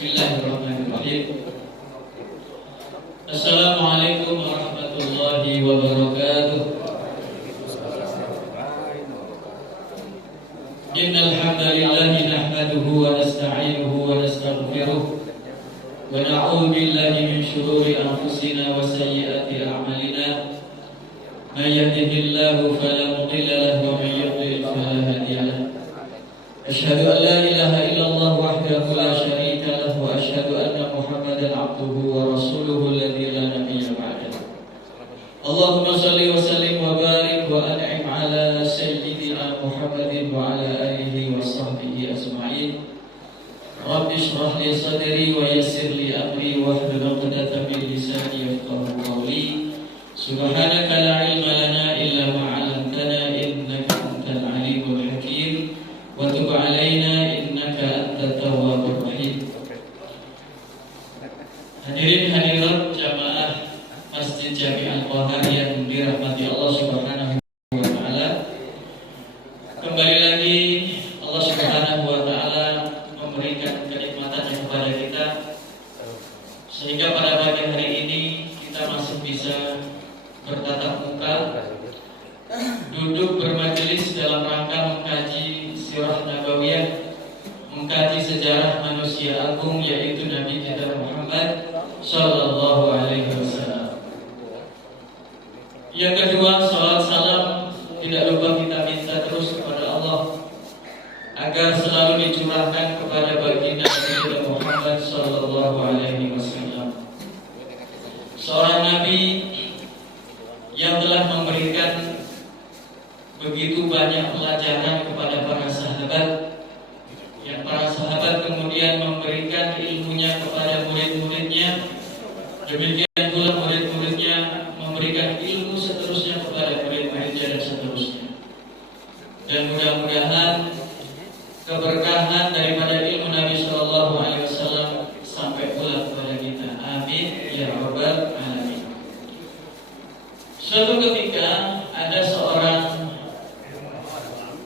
Bismillahirrahmanirrahim. Assalamualaikum warahmatullahi wabarakatuh. Innal hamdalillah nahmaduhu wa nasta'inuhu wa nastaghfiruh wa na'udzu billahi min shururi anfusina wa sayyiati a'malina. May yahdihillahu fala mudilla lahu wa may yudlil fala hadiya lahu. Asyhadu an la ilaha illallah wahdahu la syarika lahu wa asyhadu anna Muhammadan abduhu wa rasuluhu alladzi la nabiyya ba'dahu. Allahumma shalli wa sallim wa barik wa an'im ala sayyidina Muhammadin wa ala alihi wa sahbihi ajma'in. Rabbi shrah li sadri wa yassir li amri wahlul 'uqdatam min lisani yafqahu qawli. Subhanaka la ilma lana illa ma 'allamtana innaka antal alimul hakim. Wa tub 'alaina innaka antat tawwabur rahim. Hadirin hadirat jamaah Masjid Jami Al-Qahar yang dirahmati Allah Subhanahu wa taala. Kembali lagi Allah Subhanahu wa taala memberikan kenikmatannya kepada kita sehingga pada pagi hari ini kita masih bisa bertatap muka, duduk bermajelis dalam rangka mengkaji sirah nabawiyah, mengkaji sejarah manusia agung yaitu Nabi kita Muhammad sallallahu alaihi wasallam. Yang kedua, salat salam tidak lupa kita minta terus kepada Allah agar selalu dicurahkan kepada baginda kita Muhammad sallallahu alaihi wasallam, seorang nabi yang telah memberikan begitu banyak pelajaran kepada para sahabat, yang para sahabat kemudian memberikan ilmunya kepada murid-muridnya, demikian pula murid-muridnya memberikan ilmu seterusnya kepada murid-muridnya dan seterusnya. Dan mudah-mudahan keberkahan daripada ilmu Nabi Shallallahu Alaihi Wasallam sampai pula kepada kita. Amin ya rabbal alamin. Suatu ketika ada seorang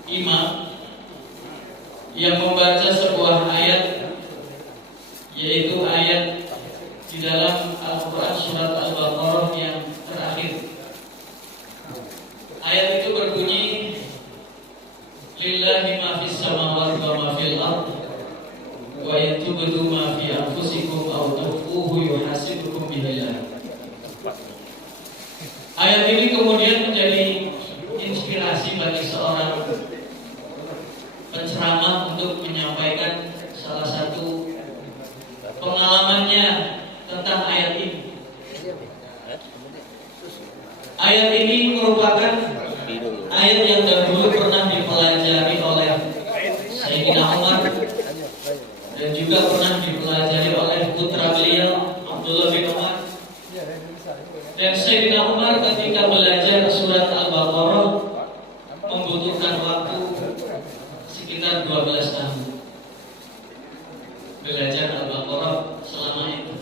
imam yang membaca sebuah ayat, yaitu ayat di dalam Al-Quran surat Al-Baqarah yang terakhir. Ayat itu berbunyi, Lillahi ma fis samawati wa ma fil ard wa in tubdu ma fi anfusikum aw tukhfuhu yuhasibukum bihillah. Ayat ini kemudian menjadi inspirasi bagi seorang penceramah untuk menyampaikan salah satu pengalamannya tentang ayat ini. Ayat ini merupakan ayat yang dahulu pernah dipelajari oleh Sayyidina Umar dan juga pernah dipelajari oleh putra beliau Abdullah bin Umar. Dan Sayyidina Umar ketika belajar surat Al-Baqarah membutuhkan waktu sekitar 12 tahun belajar Al-Baqarah selama itu.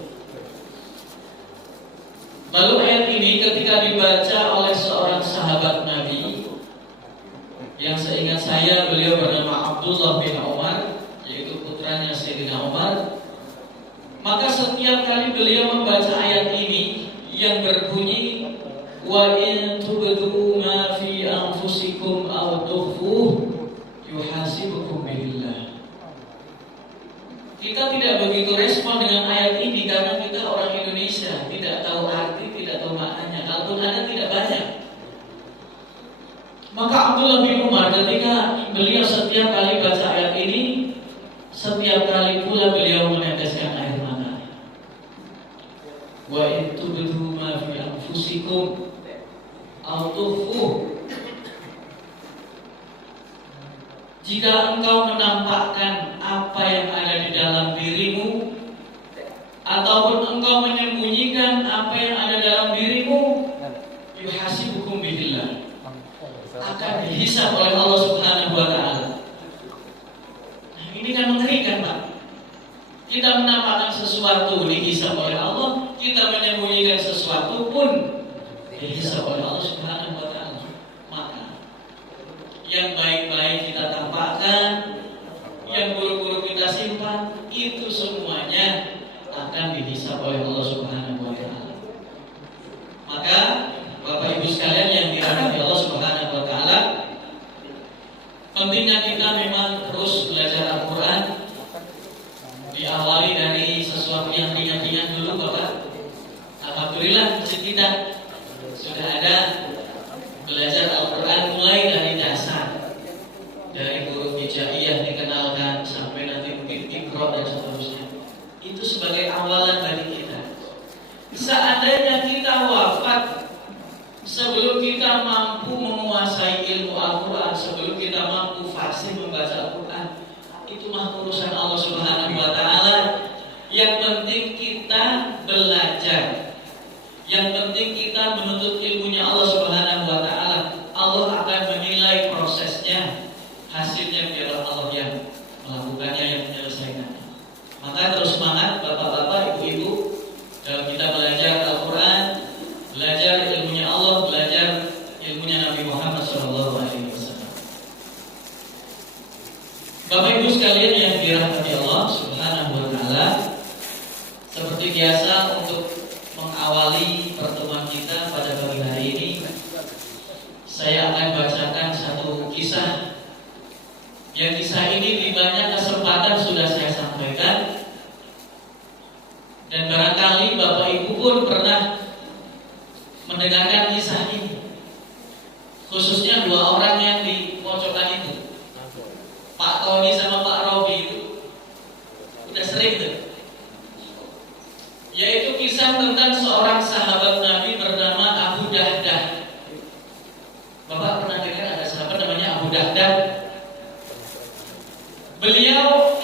Lalu ayat ini ketika dibaca oleh seorang sahabat Nabi yang seingat saya beliau bernama Abdullah bin Umar, yaitu putranya Sayyidina Umar, maka setiap kali beliau membaca ayat ini yang berbunyi wa in tubdu ma fi anfusikum aw tukhfuhu yuhasibukum billah. Kita tidak begitu respon dengan ayat ini karena kita orang Indonesia, tidak tahu arti, tidak tahu maknanya. Kalaupun ada tidak banyak. Maka Abdullah bin Umar ketika beliau setiap kali baca ayat ini, setiap kali pula beliau meneteskan air mata. Wa in tubdu ma fi anfusikum aw tukhfuhu. Jika engkau menampakkan apa yang ada di dalam dirimu, ataupun engkau menyembunyikan apa yang ada dalam dirimu, yuhasibukum billah, akan dihisab oleh Allah Subhanahu wa taala. Nah, ini kan mengerikan, Pak. Kita menampakkan sesuatu dihisab oleh Allah, kita menyembunyikan sesuatu pun dihisab oleh Allah Subhanahu wa taala. Maka yang baik-baik kita tampakkan, yang buruk-buruk kita simpan, itu semuanya akan dihisab oleh Allah Subhanahu wa taala. Maka Bapak Ibu sekalian yang dirahmati Allah Subhanahu wa taala, pentingnya kita memang terus belajar Al-Qur'an. Diawali dari sesuatu yang ringan-ringan dulu, Bapak. Alhamdulillah masjid kita sudah ada belajar Al-Quran mulai dari dasar, dari huruf hijaiyah dikenalkan sampai nanti mungkin Iqra dan seterusnya. Itu sebagai awalan bagi kita. Seandainya kita wafat sebelum kita mampu menguasai ilmu Al-Quran, sebelum kita mampu fasih membaca Al-Quran, itu mah urusan Allah Subhanahu wa taala. Yang penting kita belajar. Yang penting kita menuntut ilmunya Allah Subhanahu wa taala. Allah akan menilai prosesnya. Hasilnya biarlah Allah yang melakukannya, yang menyelesaikannya. Maka terus semangat Bapak-bapak, Ibu-ibu, dalam kita belajar Al-Quran, belajar ilmunya Allah, belajar ilmunya Nabi Muhammad SAW. Bapak Ibu sekalian yang dirahmati Allah Subhanahu wa taala, seperti biasa untuk mengawali pertemuan kita pada pagi hari ini, saya akan bacakan satu kisah. Yang kisah ini di banyak kesempatan sudah saya sampaikan, dan barangkali Bapak Ibu pun pernah mendengarkan kisah ini, khususnya dua orang yang di pojokan itu, Pak Tony sama Pak Robi itu udah sering tuh. Yaitu kisah tentang seorang sahabat Nabi bernama Abu Dahdah. Bapak pernah dengar ada sahabat namanya Abu Dahdah? Beliau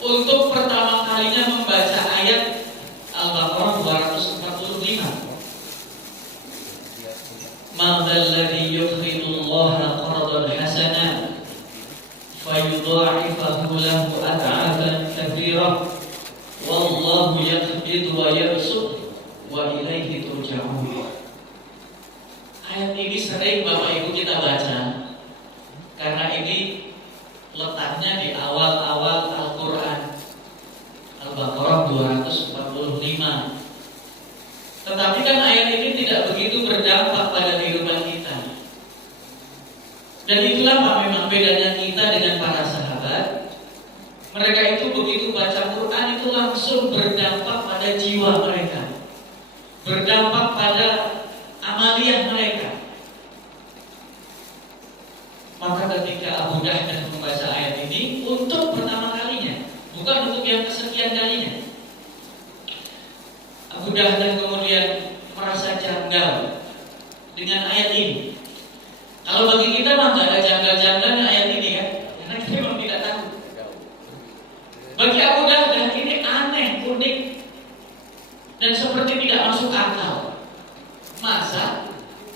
untuk pertama kalinya membaca ayat Al-Baqarah 245. Man dzalladzi yuqridullaha qardan hasanan fayudha'ifahu lahu ad'afan katsirah wallahu yaqbidu wa yabsut wa ilaihi turja'un. Ayat ini sering Bapak Ibu kita baca karena ini letaknya di awal-awal Al-Quran, Al-Baqarah 245. Tetapi kan ayat ini tidak begitu berdampak pada kehidupan kita. Dan itulah memang bedanya kita dengan para sahabat. Mereka itu begitu baca Quran itu langsung berdampak pada jiwa mereka, berdampak pada amaliyah mereka. Maka ketika Abu Dahdah membaca ayat ini untuk pertama kalinya, bukan untuk yang kesekian kalinya, Abu Dahdah kemudian merasa janggal dengan ayat ini. Kalau bagi kita mah gak ada janggal-janggalnya ayat ini ya, karena kita memang tidak tahu. Bagi Abu Dahdah ini aneh, unik, dan seperti tidak masuk akal. Masa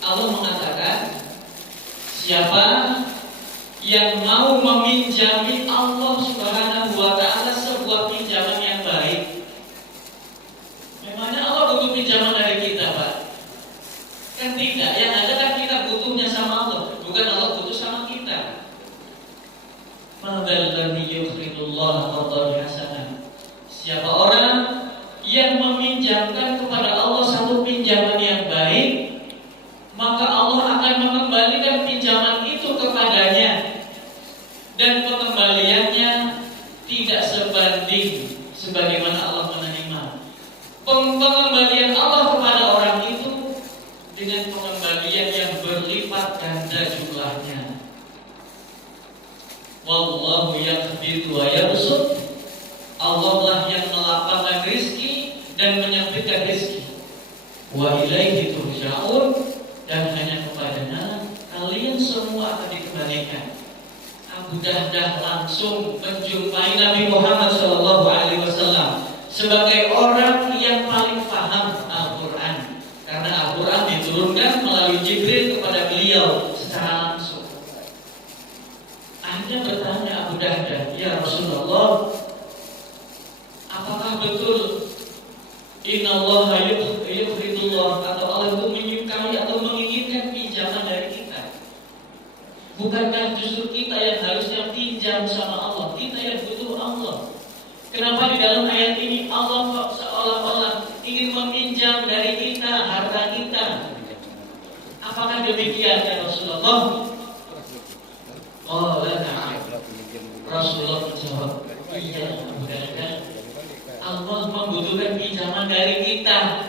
Allah mengatakan siapa yang mau meminjami Allah Subhanahu wa taala sebuah pinjaman yang baik. Memangnya Allah butuh pinjaman dari kita, Pak? Kan tidak, yang ada kan kita butuhnya sama Allah, bukan Allah butuh sama kita. Madzalladzi yuqridullaha qardan hasanan. Siapa orang yang meminjamkan kepada Allah satu pinjaman yang baik, maka Allah akan mengembalikan pinjaman itu kepadanya. Dan pengembaliannya tidak sebanding sebagaimana Allah menerima. Pengembalian Allah kepada orang itu dengan pengembalian yang berlipat ganda jumlahnya. Wallahu yaqbidu wa yabsut. Allah lah yang melapangkan rizki dan menyempitkan rizki. Wa ilaihi turja'un. Dan hanya kepadanya kalian semua akan dikembalikan. Abu Dahdah langsung menjumpai Nabi Muhammad SAW sebagai orang yang paling paham Al-Quran, karena Al-Quran diturunkan melalui Jibril kepada beliau secara langsung. Akhirnya bertanya Abu Dahdah, ya Rasulullah, apakah betul Innallaha yuqridullah, atau Allah itu menyukai atau menginginkan pinjaman dari kita? Bukankah justru kita yang harusnya pinjam sama Allah? Kita yang butuh Allah. Kenapa di dalam ayat ini Allah kok seolah-olah ingin meminjam dari kita harta kita? Apakah demikian ya Rasulullah? Oh, na'am. Rasulullah menjawab, iya, bukan. Allah membutuhkan pinjaman dari kita.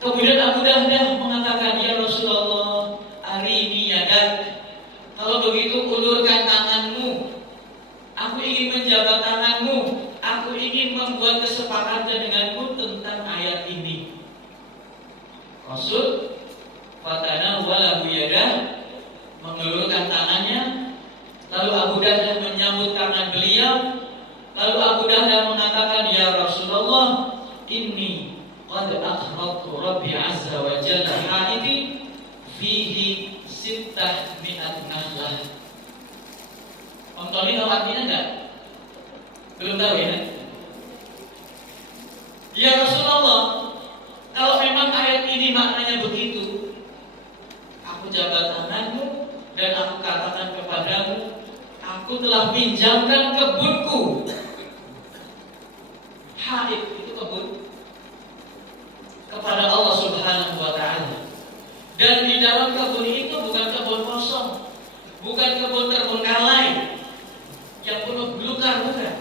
Kemudian Abu Dahdah mengatakan, ya Rasulullah, arini yadak. Kalau begitu ulurkan tanganmu. Aku ingin menjabat tanganmu. Aku ingin membuat kesepakatan denganmu tentang ayat ini. Rasul fatana walahu yadah, mengulurkan tangannya. Lalu Abu Dahdah menyambut tangan beliau. Lalu Abu Dahdah mengatakan, ya Rasulullah, inni qad akhrajtu Rabbi azza wa jalla haiti fihi sittah mi'at nahlah. Om Tony tahu artinya enggak? Belum tahu ya? Ya Rasulullah, kalau memang ayat ini maknanya begitu, aku jabat tanganmu dan aku katakan kepadamu, aku telah pinjamkan kebunku. Haid itu kebun kepada Allah Subhanahu wa ta'ala. Dan di dalam kebun itu bukan kebun kosong, bukan kebun terbengkalai yang penuh belukar, bukan.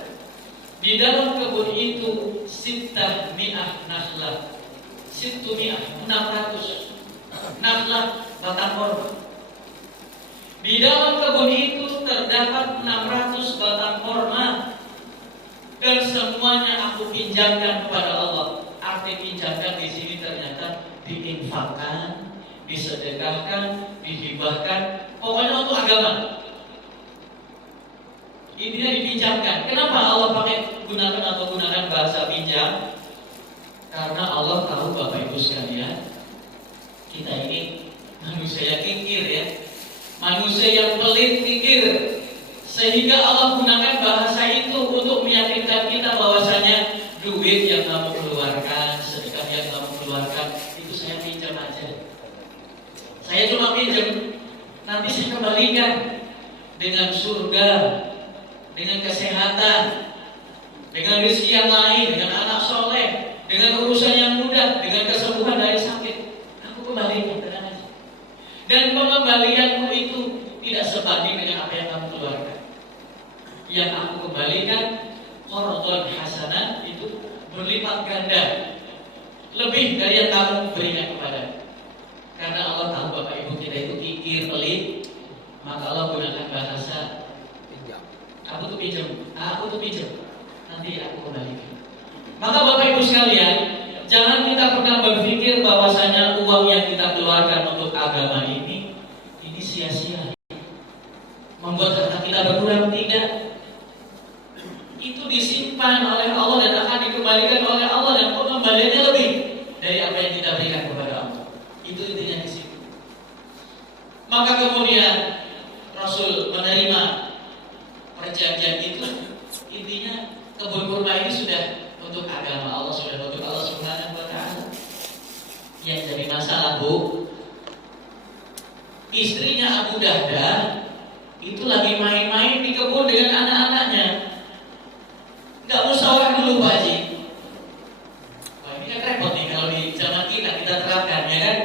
Di dalam kebun itu sittah mi'ah nahlah, sittu mi'ah, 600 nahlah, batang korma. Di dalam kebun itu terdapat 600 batang korma, dan semuanya aku pinjamkan kepada Allah. Arti pinjamkan di sini ternyata diinfakkan, disedekahkan, dihibahkan, pokoknya untuk agama. Intinya dipinjamkan. Kenapa Allah gunakan bahasa pinjam? Karena Allah tahu Bapak Ibu sekalian, kita ini manusia yang kikir ya, manusia yang pelit pikir, sehingga Allah gunakan bahasa itu untuk meyakinkan kita bahwasanya duit yang kamu keluarkan, sedekah yang kamu keluarkan, itu saya pinjam aja. Saya cuma pinjam, nanti saya kembalikan dengan surga, dengan kesehatan, dengan rezeki yang lain, dengan anak soleh, dengan urusan yang mudah, dengan kesembuhan dari sakit. Aku kembalikan, tenang aja. Dan pengembalianmu itu tidak sebanding dengan apa yang kamu keluarkan. Yang aku kembalikan qardhan hasanah, itu berlipat ganda, lebih dari yang kamu berikan kepada. Karena Allah tahu Bapak Ibu kita itu kikir, pelit, maka Allah gunakan bahasa aku tuh pinjam, nanti aku kembalikan. Maka Bapak Ibu sekalian, jangan kita pernah berpikir bahwasanya uang yang kita keluarkan untuk agama ini sia-sia, membuat harta kita berkurang. Tidak. Itu disimpan oleh Allah dan akan dikembalikan oleh Allah, dan pengembaliannya lebih dari apa yang kita berikan kepada Allah. Itu intinya di situ. Maka kemudian Rasul menerima perjanjian itu. Intinya kebun kurma ini sudah untuk agama Allah, sudah untuk Allah Subhanahu wa ta'ala. Yang jadi masalah, Bu, istrinya Abu Dahdah itu lagi main-main di kebun dengan anak-anaknya. Nggak musyawarah dulu Pak Haji. Wah, ini kan repot nih kalau di zaman kita terapkan, ya kan?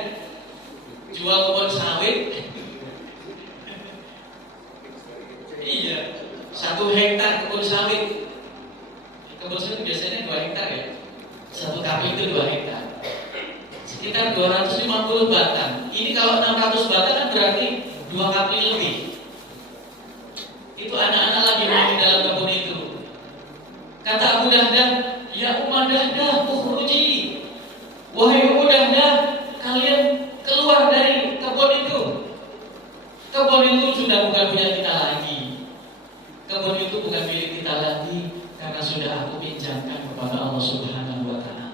Jual kebun sawit. Iya, 1 hektar kebun sawit. Kebun sawit biasanya 2 hektar ya. 1 kapi itu 2 hektar. Sekitar 250 batang. Ini kalau 600 batang kan berarti 2 kapi lebih. Itu anak-anak lagi main di dalam kebun itu. Kata Abu Dahdah, ya Umar Dahdah, ukhruji. Wahai Umar Dahdah, kalian keluar dari kebun itu. Kebun itu sudah bukan punya kita lagi. Kebun itu bukan milik kita lagi, karena sudah aku pinjamkan kepada Allah Subhanahu wa ta'ala.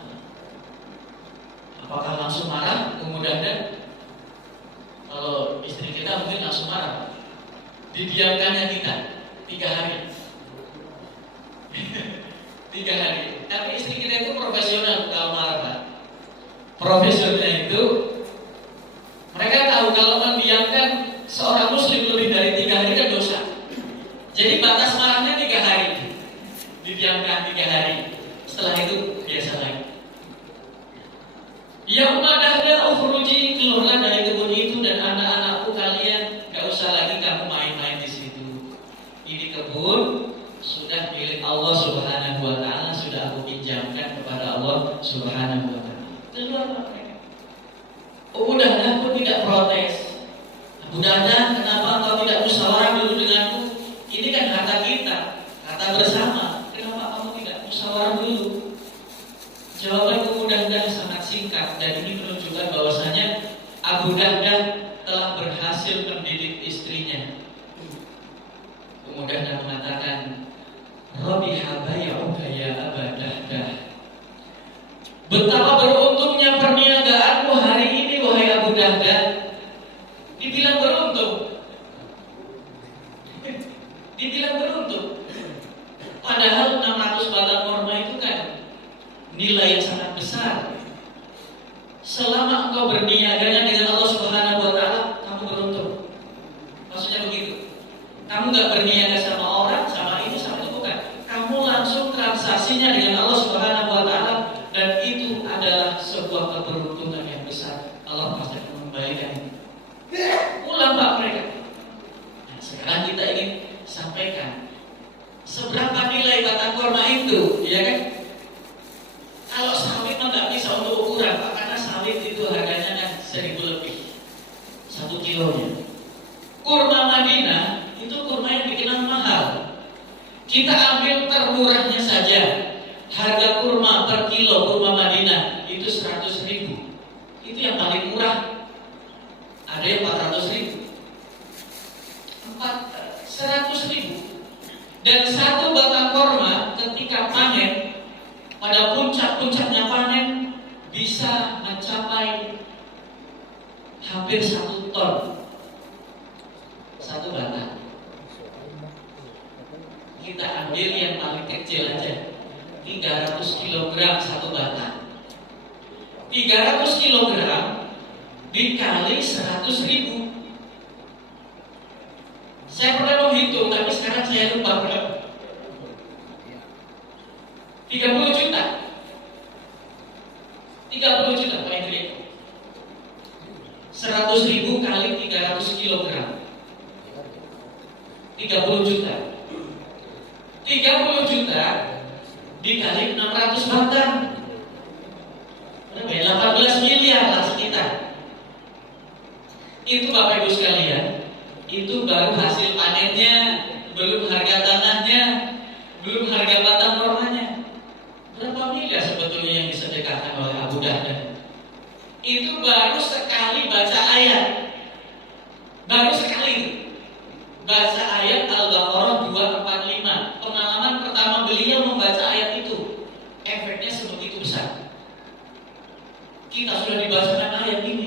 Apakah langsung marah Umar Dahdah? Kalau istri kita mungkin langsung marah. Didiamkannya kita 3 hari. 3 hari. Tapi istri kita itu profesional kalau marah, Pak. Profesional itu mereka tahu kalau mendiamkan seorang muslim lebih dari 3 hari kan dosa. Jadi batas marahnya 3 hari. didiamkan 3 hari. Setelah itu biasa lagi. Ya umadahnya ukhruji, keluarlah dari kebun itu dan anak-anakku kalian, gak usah lagi kamu main-main di situ. Ini kebun sudah milik Allah Subhanahu wa taala, sudah aku pinjamkan kepada Allah Subhanahu wa taala. Keluarlah mereka. Abu Dahdah pun tidak protes. Abu Dahdah, kenapa engkau tidak musyawarah dulu denganku? Ini kan harta kita, harta bersama. Kenapa kamu tidak musyawarah dulu? Jawaban Abu Dahdah sangat singkat dan ini menunjukkan bahwasanya Abu Dahdah telah berhasil mendidik istrinya. Abu Dahdah mengatakan, Rabiha bay'uka ya Abu Dahdah. Betapa beruntungnya perniagaanmu hari ini wahai Abu Dahdah. Dibilang beruntung. Dibilang beruntung. Padahal 600 batang kurma itu kan nilai yang sangat besar. Selama engkau berniaganya dengan Allah Subhanahu wa taala, kamu beruntung. Maksudnya begitu. Kamu gak berniaga sama orang, sama ini, sama itu, bukan. Kamu langsung transaksinya dengan Allah Subhanahu wa taala dan itu adalah sebuah keberuntungan yang besar. Allah pasti akan mengembalikan ini. Ulang Pak mereka. Nah, sekarang kita ingin sampaikan seberapa nilai batang kurma itu, ya kan? Kalau sawit mah nggak bisa untuk ukuran, Pak, karena sawit itu harganya kan 1.000 lebih 1 kilonya. Kurma Madinah itu kurma yang dikenal mahal. Kita ambil termurahnya saja. Harga kurma per kilo kurma Madinah itu 100.000. Itu yang paling murah. Ada yang 400.000. 100.000. Dan satu batang kurma ketika panen, pada puncak-puncaknya panen bisa mencapai hampir 1 ton. Satu batang. Kita ambil yang paling kecil aja, 300 kg satu batang. 300 kg dikali 100.000. Saya pernah menghitung, tapi sekarang saya lupa berapa. 30 juta. 30 juta paling gede. 100.000 kali 300 kg. 30 juta. 30 juta dikali 600 batang. Berapa ya? 18 miliar lah sekitar. Itu Bapak Ibu sekalian, itu baru hasil panennya, belum harga tanahnya, belum harga batang kurmanya. Berapa miliar sebetulnya yang disedekahkan oleh Abu Dahdah? Itu baru sekali baca ayat. Baru sekali baca ayat Al-Baqarah 245. Pengalaman pertama beliau membaca ayat itu, efeknya sebegitu besar. Kita sudah dibacakan ayat ini.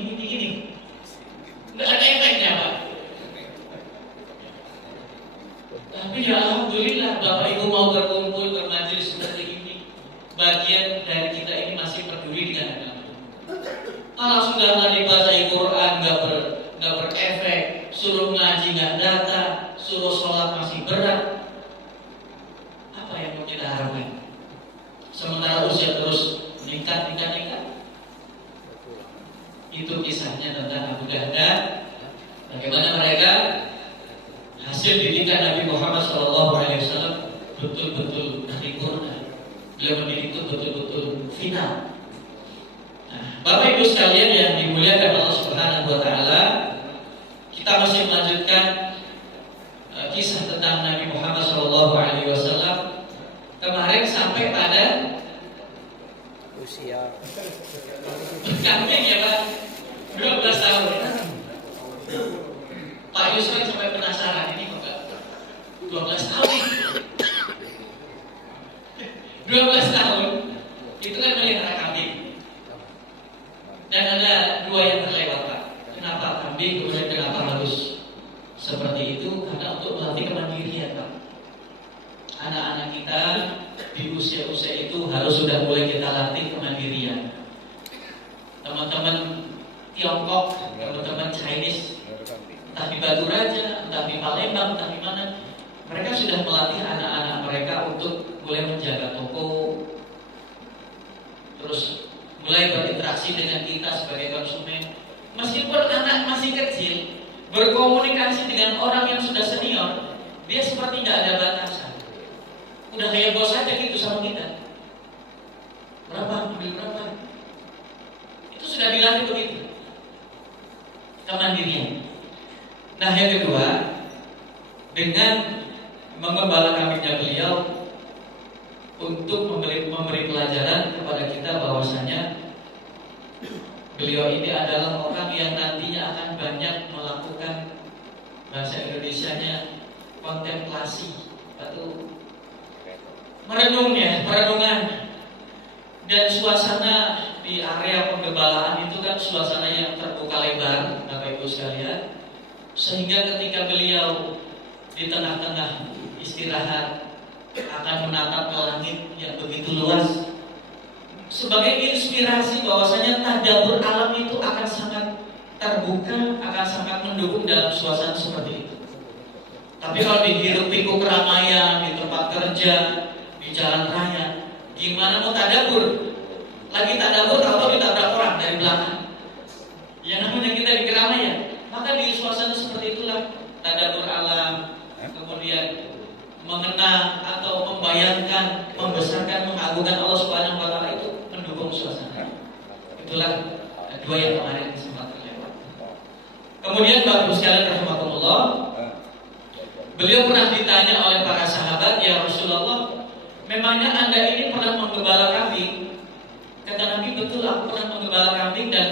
Nggak ada efeknya, Pak. Tapi ya alhamdulillah Bapak Ibu mau berkumpul bermajelis seperti ini. Bagian dari kita ini masih peduli dengan agama. Kalau sudah nggak dibaca Quran nggak berefek, suruh ngaji nggak datang, suruh sholat masih berat, apa yang mau kita harapkan? Sementara usia terus meningkat. Itu kisahnya tentang Abu Dahdah. Bagaimana mereka hasil didikan Nabi Muhammad SAW betul-betul sempurna. Beliau mendidik itu betul-betul final. Nah, Bapak Ibu sekalian yang dimuliakan Allah Subhanahu wa taala, kita masih melanjutkan kisah tentang Nabi Muhammad SAW. Kemarin sampai pada usia kambing ya Pak, 12 tahun. Pak Yusuf sampai penasaran, ini kok 12 tahun. 12 tahun itu kan melihara kambing. Dan ada 2 yang terlewat Pak. Kenapa kambing, kemudian kenapa harus seperti itu? Karena untuk melatih kemandirian Pak. Anak-anak kita di usia-usia itu harus sudah mulai kita latih kemandirian. Teman-teman Tiongkok, teman-teman Chinese, entah di Batu Raja, entah di Palembang, entah di mana, mereka sudah melatih anak-anak mereka untuk mulai menjaga toko, terus mulai berinteraksi dengan kita sebagai konsumen. Meskipun anak masih kecil, berkomunikasi dengan orang yang sudah senior, dia seperti nggak ada batasan. Udah kayak bos aja gitu sama kita. Berapa? Ambil berapa? Itu sudah dilatih begitu. Kemandirian. Nah, yang kedua, dengan mengembala kambingnya beliau untuk memberi pelajaran kepada kita bahwasanya beliau ini adalah orang yang nantinya akan banyak melakukan, bahasa Indonesianya, kontemplasi atau perenungan. Dan suasana di area penggembalaan itu kan suasana yang terbuka lebar, Bapak Ibu sekalian, sehingga ketika beliau di tengah-tengah istirahat akan menatap ke langit yang begitu luas, sebagai inspirasi bahwasanya tadabbur alam itu akan sangat terbuka, akan sangat mendukung dalam suasana seperti itu. Tapi kalau dihirup-pikuk keramaian di tempat kerja, di jalan raya, gimana mau tadabbur? Lagi tadabbur atau ditabrak orang dari belakang? Yang namanya kita di keramaian. Maka di suasana seperti itulah tadabbur alam, kemudian mengenang atau membayangkan, membesarkan, mengagungkan Allah Subhanahu wa taala itu mendukung suasana. Itulah dua yang kemarin sempat terlewat. Kemudian Bapak Ibu sekalian rahimakumullah, beliau pernah ditanya oleh para sahabat, "Ya Rasulullah, memangnya Anda ini pernah menggembala kambing?" Kata Nabi, "Betul, aku pernah menggembala kambing dan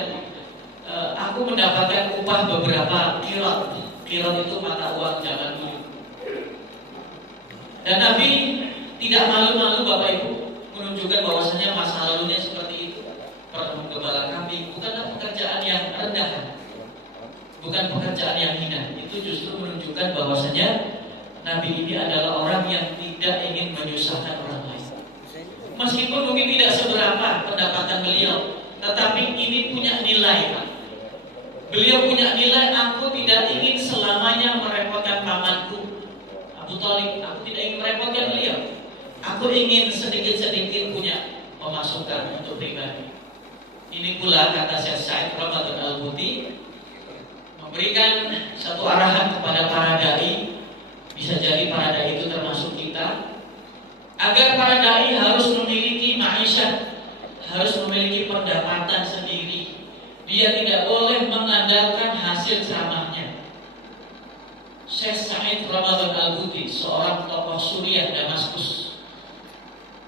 aku mendapatkan upah beberapa kirot." Kirot itu mata uang zaman dulu. Dan Nabi tidak malu-malu Bapak Ibu menunjukkan bahwasanya masa lalunya seperti itu. Pernah menggembala kambing bukanlah pekerjaan yang rendah, bukan pekerjaan yang hina. Itu justru menunjukkan bahwasanya Nabi ini adalah orang yang tidak ingin menyusahkan orang lain. Meskipun mungkin tidak seberapa pendapatan beliau, tetapi ini punya nilai, Pak. Beliau punya nilai, aku tidak ingin selamanya merepotkan pamanku Abu Thalib, aku tidak ingin merepotkan beliau. Aku ingin sedikit-sedikit punya pemasukan untuk pribadi. Ini pula kata Syekh Sa'id Ramadan Al-Buti memberikan satu arahan kepada para dai, bisa jadi para dai itu termasuk kita, agar para dai harus memiliki ma'isyah, harus memiliki pendapatan sendiri. Dia tidak boleh mengandalkan hasil ceramahnya. Syekh Sa'id Ramadan Al-Buti, seorang tokoh Suriah Damaskus,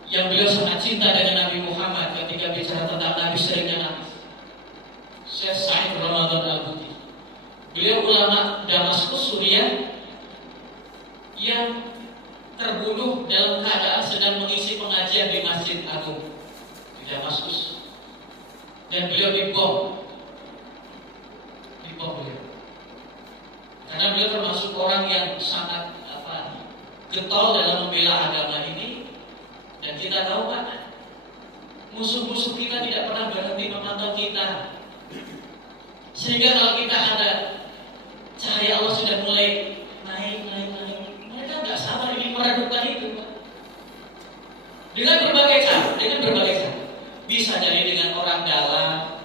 yang beliau sangat cinta dengan Nabi Muhammad. Ketika bicara tentang Nabi seringnya nangis. Syekh Sa'id Ramadan Al-Buti, beliau ulama Damaskus Suriah yang terbunuh dalam keadaan sedang mengisi pengajian di Masjid Agung di Damaskus, dan beliau dibom beliau. Karena beliau termasuk orang yang sangat getol dalam membela agama ini. Dan kita tahu Pak, musuh-musuh kita tidak pernah berhenti memantau kita. Sehingga kalau kita ada cahaya Allah sudah mulai naik, mereka nggak sabar ingin meredupkan itu, Pak. Dengan berbagai cara. Bisa jadi dengan orang dalam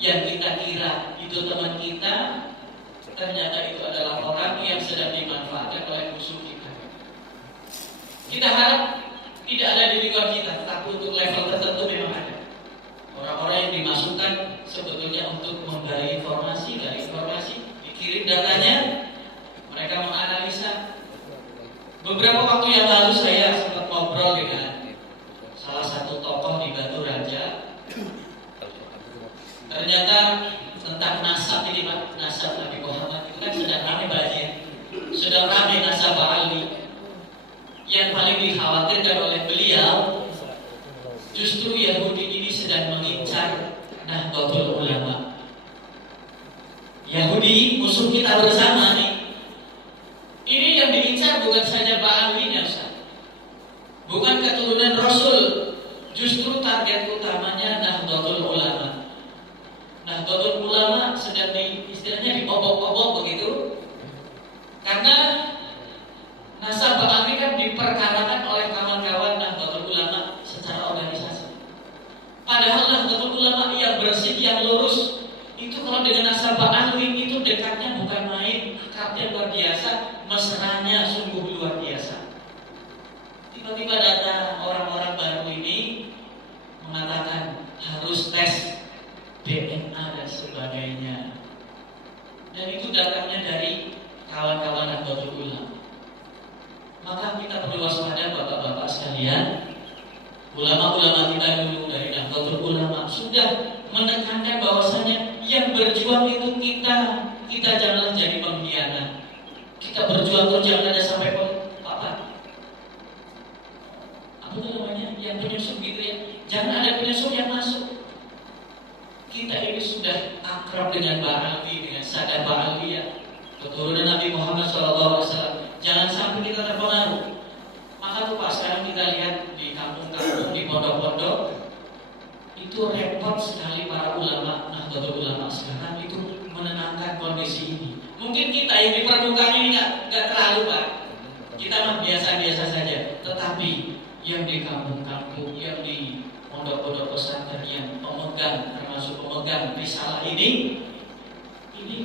yang kita kira itu teman kita, ternyata itu adalah orang yang sedang dimanfaatkan oleh musuh kita. Kita harap tidak ada di lingkungan kita, tetapi untuk level tertentu memang ada. Orang-orang yang dimasukkan sebetulnya untuk menggali informasi, dikirim datanya, mereka menganalisa. Beberapa waktu yang lalu saya sempat ngobrol dengan salah satu tokoh di Batu Raja. Ternyata tentang nasab ini Pak, nasab Nabi Muhammad itu kan sedang ramai banjir, sedang ramai nasab Ali. Yang paling dikhawatirkan oleh beliau justru Yahudi ini sedang mengincar Nahdlatul Ulama. Yahudi musuh kita bersama nih. Ini yang diincar bukan saja Ba'alinya, bukan keturunan Rasul, justru target utamanya Nahdlatul Ulama. Nahdlatul Ulama sedang istilahnya dibobok-bobok begitu, karena nasab Ba'ali kan diperkarakan oleh waspada bapak-bapak sekalian. Ulama-ulama kita dulu dari Nahdlatul Ulama sudah menekankan bahwasanya yang berjuang itu kita janganlah jadi pengkhianat. Kita berjuang terus jangan ada sampai apa itu namanya yang penyusup gitu ya. Jangan ada penyusup yang masuk. Kita ini sudah akrab dengan Ba'ali, dengan Sadar Ba'ali ya, keturunan Nabi Muhammad SAW. Jangan sampai kita terpengaruh. Maka tuh Pak, sekarang kita lihat di kampung-kampung, di pondok-pondok, itu repot sekali para ulama, Nahdlatul Ulama sekarang itu menenangkan kondisi ini. Mungkin kita yang di permukaan ini nggak terlalu Pak, kita mah biasa-biasa saja. Tetapi yang di kampung-kampung, yang di pondok-pondok pesantren yang pemegang, termasuk pemegang risalah ini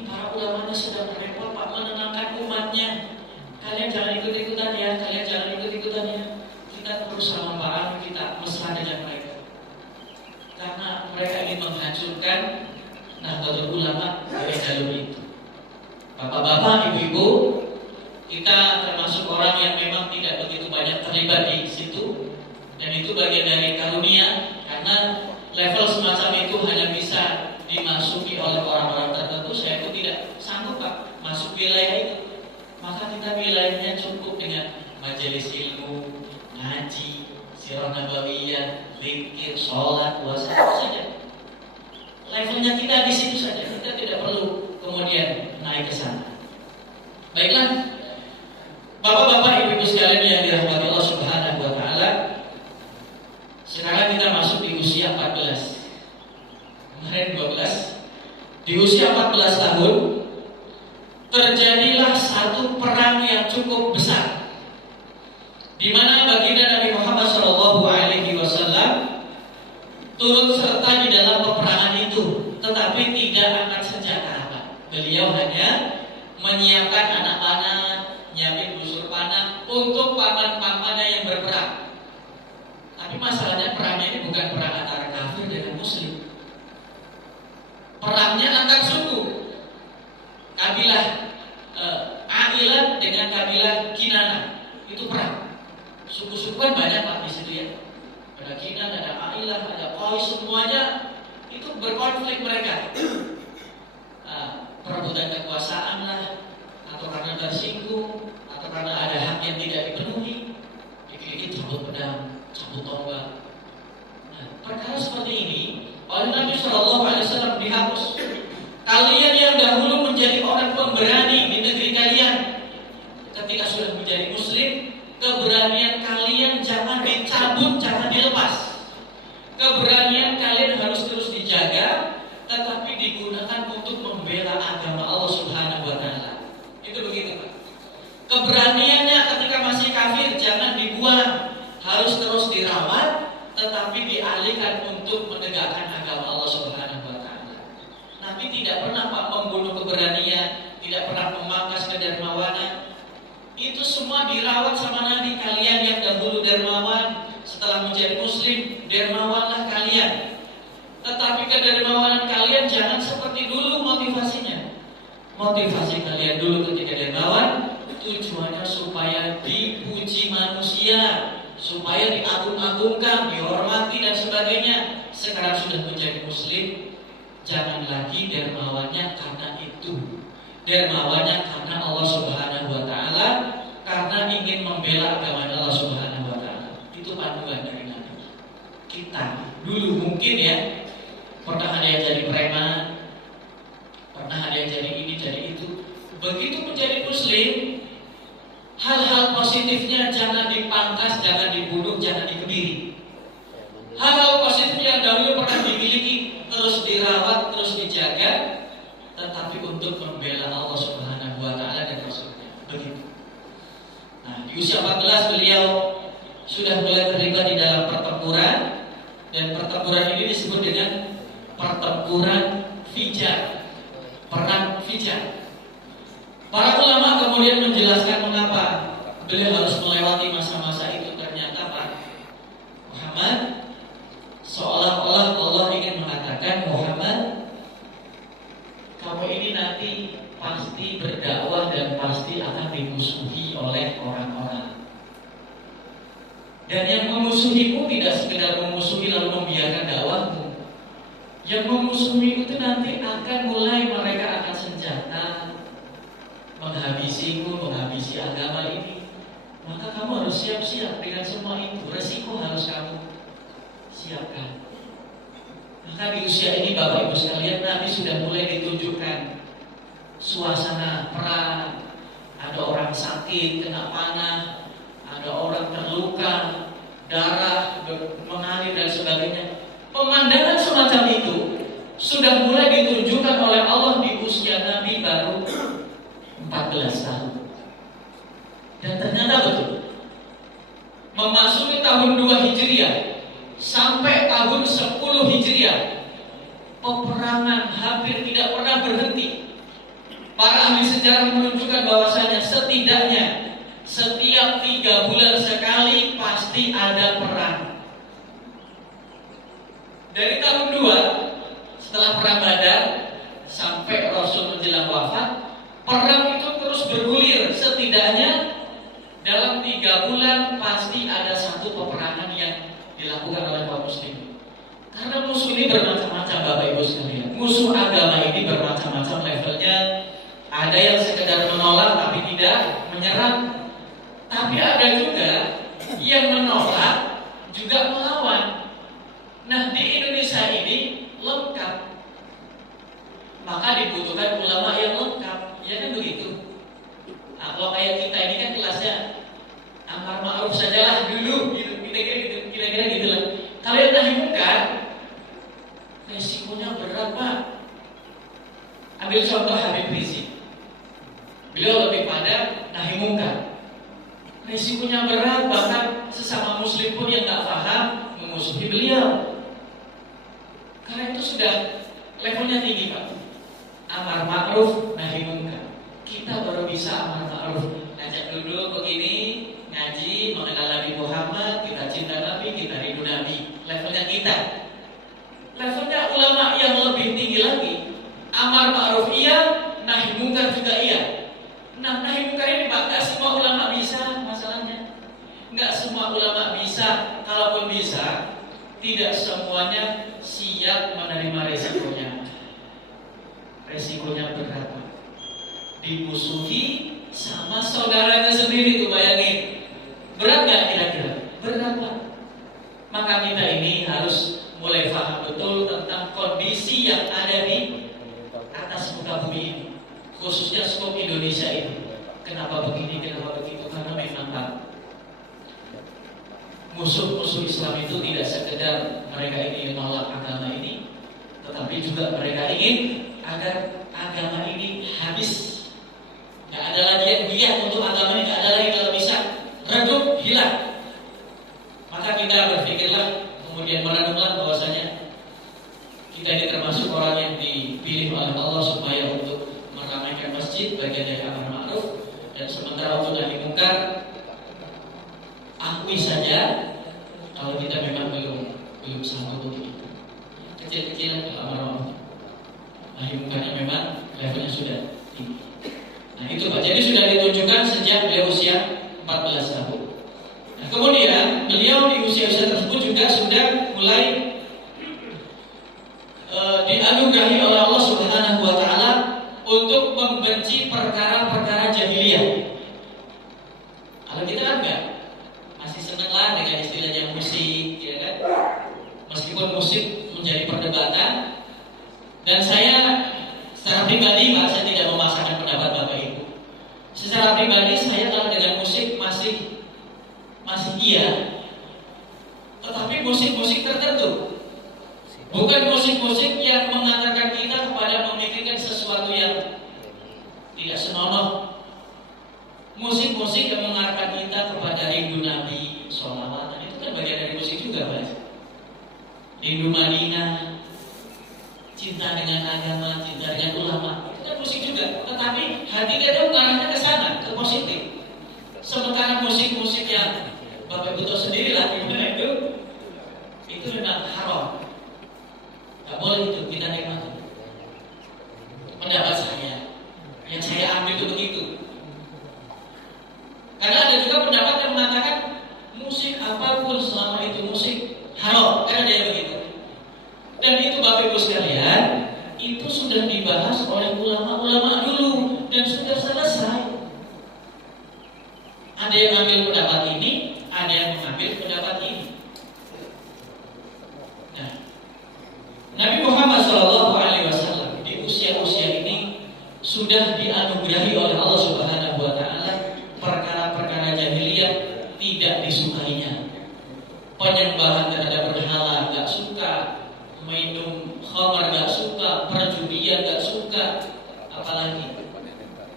para ulamanya sedang repot Pak menenangkan umatnya. Kalian jangan ikut-ikutan ya, kalian jangan ikut-ikutan ya. Kita terus sama Pak, kita mesra dengan mereka. Karena mereka ingin menghancurkan Nahdlatul Ulama dari jalur itu. Bapak-bapak, ibu-ibu, kita termasuk orang yang memang tidak begitu banyak terlibat di situ. Dan itu bagian dari karunia, karena level semacam itu hanya bisa dimasuki oleh orang-orang tertentu. Saya itu tidak sanggup Pak masuk wilayah itu. Maka kita wilayahnya cukup dengan majelis ilmu, ngaji, sirah nabawiyah, zikir, sholat, puasa saja. Levelnya kita di situ saja. Kita tidak perlu kemudian naik ke sana. Baiklah, bapak-bapak, ibu-ibu sekalian yang dirahmati Allah Subhanahu wa Ta'ala. Sekarang kita masuk di usia 14. Kemarin 12. Di usia 14 tahun terjadilah satu perang yang cukup besar, di mana baginda Nabi Muhammad SAW turut serta di dalam peperangan itu, tetapi tidak angkat senjata Pak. Beliau hanya menyiapkan anak panah, nyiapin busur panah untuk paman-pamannya yang berperang. Tapi masalahnya perangnya ini bukan perang antara kafir dengan muslim. Perangnya antar suku. Kabilah Ailah dengan kabilah Kinana itu perang. Suku-suku kan banyak Pak di situ ya. Ada Kinana, ada Ailah, ada Qais, semuanya itu berkonflik mereka. Perebutan kekuasaan lah, atau karena tersinggung, atau karena ada hak yang tidak dipenuhi, dikit-dikit cabut pedang, cabut tombak. Nah, perkara seperti ini oleh Nabi SAW dihapus. Kalian yang dahulu menjadi orang pemberani di negeri kalian, ketika sudah menjadi muslim, keberanian kalian jangan dicabut, jangan dilepas. Keberanian kalian harus terus dijaga, tetapi digunakan untuk membela agama Allah Subhanahu wa Ta'ala. Itu begitu Pak. Keberaniannya ketika masih kafir jangan dibuang, harus terus dirawat, tetapi dialihkan untuk menegakkan agama Allah Subhanahu wa Ta'ala. Nabi tidak pernah Pak membunuh keberanian, tidak pernah memangkas kedermawanan. Itu semua dirawat sama Nabi. Kalian yang dahulu dermawan, setelah menjadi muslim, dermawanlah kalian. Tetapi kedermawanan kalian jangan seperti dulu motivasinya. Motivasi kalian dulu ketika dermawan, tujuannya supaya dipuji manusia, supaya diagung-agungkan, dihormati dan sebagainya. Sekarang sudah menjadi muslim, jangan lagi dermawannya karena itu. Dermawannya karena Allah Subhanahu wa Ta'ala, karena ingin membela agama Allah Subhanahu wa Ta'ala. Itu panduan dari Nabi. Kita dulu mungkin ya pernah ada yang jadi preman, pernah ada yang jadi ini, jadi itu. Begitu menjadi muslim, hal-hal positifnya jangan dipangkas, jangan dibunuh, jangan dikebiri. Hal-hal positif yang dahulu pernah dimiliki terus dirawat, terus dijaga, tetapi untuk membela Allah Subhanahu wa Ta'ala dan Rasulnya. Begitu. Nah, di usia 14 beliau sudah mulai terlibat di dalam pertempuran, dan pertempuran ini disebut dengan pertempuran Fijar, perang Fijar. Para ulama kemudian menjelaskan mengapa beliau harus melewati masa-masa itu. Ternyata Pak Muhammad, seolah-olah Allah ingin mengatakan, Muhammad, kamu ini nanti pasti berdakwah dan pasti akan dimusuhi oleh orang-orang. Dan yang memusuhimu tidak sekedar memusuhi lalu membiarkan dakwahmu. Yang memusuhi itu nanti akan mulai, mereka akan senjata menghabisimu, menghabisi agama ini. Maka kamu harus siap-siap dengan semua itu. Resiko harus kamu siapkan. Maka di usia ini Bapak Ibu sekalian, nanti sudah mulai ditunjukkan suasana perang. Ada orang sakit, kena panah, ada orang terluka, darah mengalir dan sebagainya. Pemandangan semacam itu sudah mulai ditunjukkan oleh Allah di usia Nabi baru 14 tahun. Dan ternyata betul. Memasuki tahun 2 Hijriah sampai tahun 10 Hijriah, peperangan hampir tidak pernah berhenti. Para ahli sejarah menunjukkan bahwasanya setidaknya setiap 3 bulan sekali pasti ada perang. Dari tahun 2 setelah perang Badar sampai Rasul menjelang wafat, perang itu terus bergulir. Setidaknya dalam 3 bulan pasti ada satu peperangan yang dilakukan oleh kaum muslimin. Karena musuh ini bermacam-macam Bapak Ibu sekalian. Musuh agama ini bermacam-macam levelnya. Ada yang sekedar menolak tapi tidak menyerang. Tapi ada juga yang menolak juga melawan. Nah, di Indonesia ini lengkap. Maka dibutuhkan ulama yang lengkap. Ya kan begitu. Nah, kalau kayak kita ini kan kelasnya amar ma'ruf sajalah dulu, kira-kira gitu lah. Kalau yang nahi munkar, resikonya berat Pak. Ambil contoh Habib Rizik. Beliau lebih pada nahi munkar. Resikonya berat, bahkan sesama muslim pun yang tak paham memusuhi beliau. Karena itu sudah levelnya tinggi Pak. Amar ma'ruf nahi munkar. Kita baru bisa amar ma'ruf, ngajak duduk begini, ngaji, mengenal Nabi Muhammad, kita cinta Nabi, kita rindu Nabi. Levelnya kita. Levelnya ulama yang lebih tinggi lagi. Amar ma'ruf iya, nahi munkar juga iya. Nah, nahi munkar ini Pak, gak semua ulama bisa masalahnya. Gak semua ulama bisa. Kalaupun bisa, tidak semuanya siap menerima resikonya. Resikonya berat Pak. Dimusuhi sama saudaranya sendiri tuh, bayangin. Berat gak kira-kira? Berat Pak. Maka kita ini harus mulai paham betul tentang kondisi yang ada di atas muka bumi ini, khususnya skop Indonesia ini. Kenapa begini, kenapa begitu? Karena memang Pak, musuh-musuh Islam itu tidak sekedar mereka ingin menolak agama ini, tetapi juga mereka ingin agar agama ini habis. Gak ada lagi yang giat untuk agama ini, gak ada lagi, kalau bisa redup, hilang. Maka kita berpikirlah, kemudian merenunglah bahwasanya kita ini termasuk orang yang dipilih oleh Allah supaya untuk meramaikan masjid, bagian dari amar ma'ruf. Dan sementara untuk nahi munkar, akui saja kalau kita memang belum sanggup untuk itu. Kecil-kecil amar ma'ruf, nahi munkarnya memang levelnya sudah tinggi. Nah itu Pak, jadi sudah ditunjukkan sejak beliau usia 14 tahun. Nah kemudian beliau di usia-usia tersebut juga sudah mulai dianugerahi oleh Allah Subhanahu wa Ta'ala untuk membenci perkara-perkara jahiliyah. Kalau kita kan enggak, masih senang lah dengan istilahnya musik, ya kan? Meskipun musik menjadi perdebatan, dan saya secara pribadi Pak, saya tidak memaksakan pendapat Bapak Ibu. Secara pribadi saya kalau dengan musik masih iya, tetapi musik-musik tertentu, bukan musik-musik yang mengantarkan kita kepada memikirkan sesuatu yang tidak senonoh. Musik-musik yang mengarahkan kita kepada rindu Nabi SAW, itu kan bagian dari musik juga Mas. Rindu Madinah, cinta dengan agama, cinta dengan ulama, itu kan musik juga. Tetapi hati kita mengarahnya ke sana, ke positif. Sementara musik-musik yang Bapak Ibu tahu sendiri lah, itu memang haram. Gak boleh itu kita nikmati. Pendapat saya, yang saya ambil itu begitu. Karena ada juga pendapat yang mengatakan saya mengambil pendapat ini. Nah, Nabi Muhammad SAW di usia-usia ini sudah dianugerahi oleh Allah Subhanahu wa Ta'ala perkara-perkara jahiliyah tidak disukainya. Penyembahan terhadap berhala gak suka, minum khamar gak suka, perjudian gak suka, apalagi